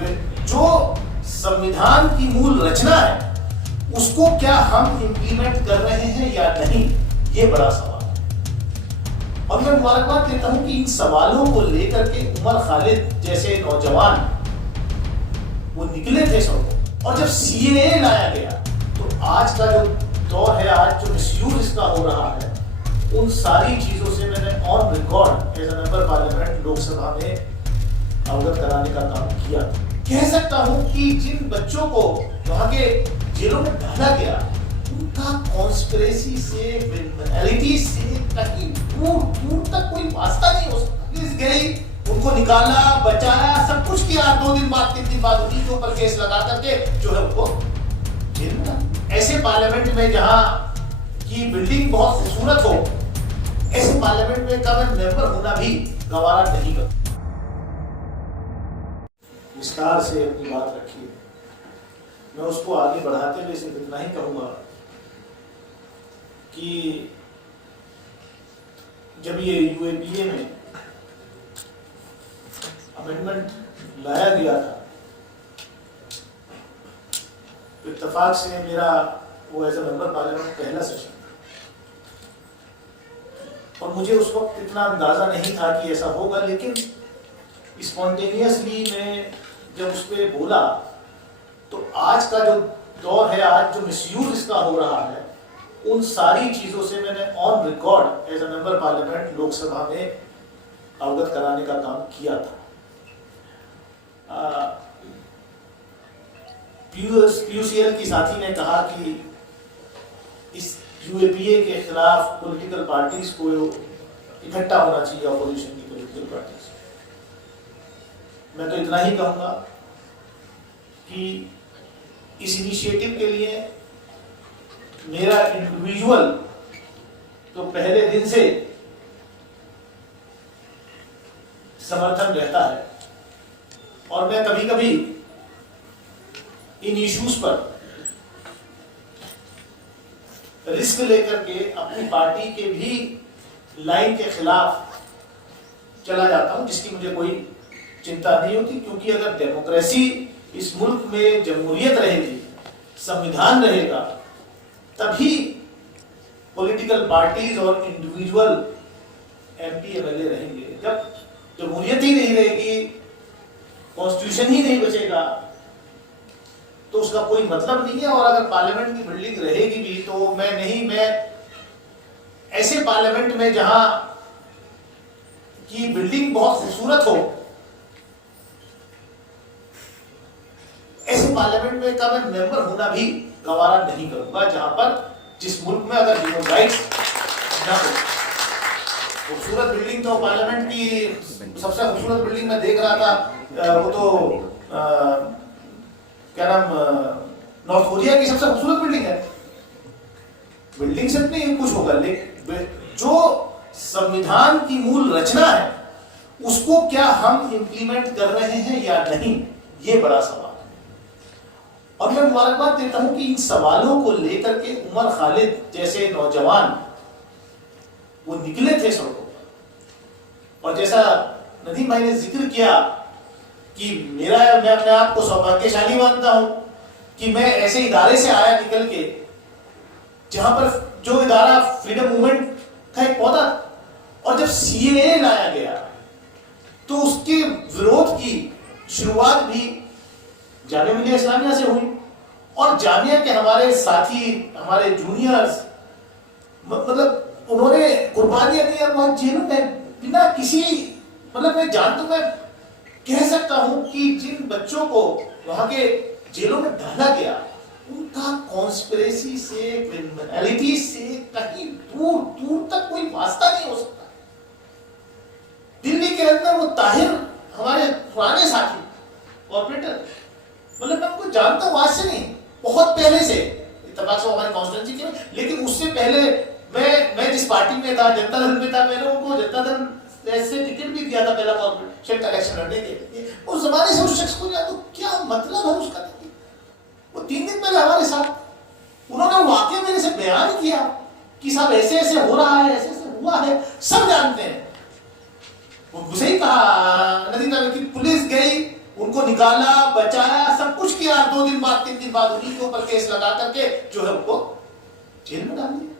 जो संविधान की मूल रचना है उसको क्या हम इंप्लीमेंट कर रहे हैं या नहीं, ये बड़ा सवाल है। और मैं मुबारकबाद देता हूं कि इन सवालों को लेकर के उमर खालिद जैसे नौजवान वो निकले थे सड़कों, और जब सीएए लाया गया तो आज का जो दौर है, आज जो मिसयूज इसका हो रहा है, उन सारी चीजों से मैंने on record as a member parliament Lok Sabha में अवगत कराने का काम किया। कह सकता हूं कि जिन बच्चों को वहां के जेलों में डाला गया, उनका कॉन्स्पिरेसी से, क्रिमिनलिटी से कहीं दूर दूर तक कोई वास्ता नहीं हो सकता। पुलिस गई, उनको निकाला, बचाया, सब कुछ किया। 2 दिन बाद 3 दिन बाद उन्हीं के ऊपर केस लगा करके जो है उनको जेल में डाला। ऐसे पार्लियामेंट में जहां की बिल्डिंग बहुत खूबसूरत हो, ऐसे पार्लियामेंट में का मैं मेंबर होना भी गवारा नहीं करता। विस्तार से अपनी बात रखिए, मैं उसको आगे बढ़ाते हुए सिर्फ इतना ही कहूंगा कि जब ये यूएपीए में अमेंडमेंट लाया गया था तो इत्तेफाक से मेरा वो एज ए मेंबर पार्लियामेंट पहला सेशन था, और मुझे उस वक्त इतना अंदाजा नहीं था कि ऐसा होगा, लेकिन स्पॉन्टेनियसली मैं जब उस पर बोला तो आज का जो दौर है, आज जो मिसयूज इसका हो रहा है, उन सारी चीजों से मैंने on record as a member parliament Lok Sabha में अवगत कराने का काम किया था। पीयूसीएल की साथी ने कहा कि इस यूएपीए के खिलाफ पॉलिटिकल पार्टीज को इकट्ठा होना चाहिए, अपोजिशन की पॉलिटिकल पार्टीज। मैं तो इतना ही कहूंगा कि इस इनिशिएटिव के लिए मेरा इंडिविजुअल तो पहले दिन से समर्थन रहता है, और मैं कभी कभी इन इश्यूज पर रिस्क लेकर के अपनी पार्टी के भी लाइन के खिलाफ चला जाता हूं, जिसकी मुझे कोई चिंता नहीं होती। क्योंकि अगर डेमोक्रेसी इस मुल्क में, जमहूरियत रहेगी, संविधान रहेगा, तभी पॉलिटिकल पार्टीज और इंडिविजुअल एमपी एमएलए रहेंगे। जब जमहूरियत ही नहीं रहेगी, कॉन्स्टिट्यूशन ही नहीं बचेगा, तो उसका कोई मतलब नहीं है। और अगर पार्लियामेंट की बिल्डिंग रहेगी भी तो मैं ऐसे पार्लियामेंट में जहां की बिल्डिंग बहुत खूबसूरत हो, ऐसे पार्लियामेंट में का मैं मेंबर होना भी गवारा नहीं करूंगा, जहां पर जिस मुल्क में अगर ह्यूमन राइट्स ना हो। खूबसूरत बिल्डिंग तो पार्लियामेंट की सबसे खूबसूरत बिल्डिंग में देख रहा था, वो तो क्या नाम, नॉर्थ कोरिया की सबसे खूबसूरत बिल्डिंग है। बिल्डिंग से नहीं कुछ होगा, लेकिन जो संविधान की मूल रचना है उसको क्या हम इंप्लीमेंट कर रहे हैं या नहीं, ये बड़ा सवाल है। और मैं मुबारकबाद देता हूं कि इन सवालों को लेकर के उमर खालिद जैसे नौजवान वो निकले थे सड़कों पर। और जैसा नदीम भाई ने जिक्र किया कि मैं अपने आप को सौभाग्यशाली मानता हूं कि मैं ऐसे इदारे से आया निकल के, जहां पर जो इदारा फ्रीडम मूवमेंट का एक पौधा, और जब सीएए लाया गया तो उसके विरोध की शुरुआत भी जामिया मिलिया इस्लामिया से हुई। और जामिया के हमारे साथी, हमारे जूनियर्स, मतलब उन्होंने कुर्बानियां दी, और वहां जेलों में बिना किसी, मतलब मैं जानता हूं, मैं कह सकता हूं कि जिन बच्चों को वहां के जेलों में डाला गया, उनका कॉन्स्पिरेसी से, क्रिमिनलिटी से कहीं दूर दूर तक कोई वास्ता नहीं हो सकता। दिल्ली के अंदर वो ताहिर, हमारे पुराने साथी कॉर्पोरेटर, मतलब मैं उनको जानता हूं आज से नहीं, बहुत पहले से, इत्तेफाक से हमारी कॉन्स्टिट्यूंसी की, लेकिन उससे पहले मैं जिस पार्टी में था, जनता दल में था, मैंने उनको जनता दल से टिकट भी दिया था पहला कॉर्पोरेशन का इलेक्शन लड़ने के लिए। उस जमाने से उस शख्स को जान, तो क्या मतलब है उसका? वो 3 दिन पहले हमारे साथ उन्होंने वाकई मेरे से बयान किया कि साहब ऐसे ऐसे हो रहा है, ऐसे ऐसे हुआ है, सब जानते हैं। वो मुझे ही कहा नदीम कि पुलिस गई, उनको निकाला, बचाया, सब कुछ किया। 2 दिन बाद 3 दिन बाद उन्हीं के ऊपर केस लगा करके जो है उनको जेल में डाल दिया।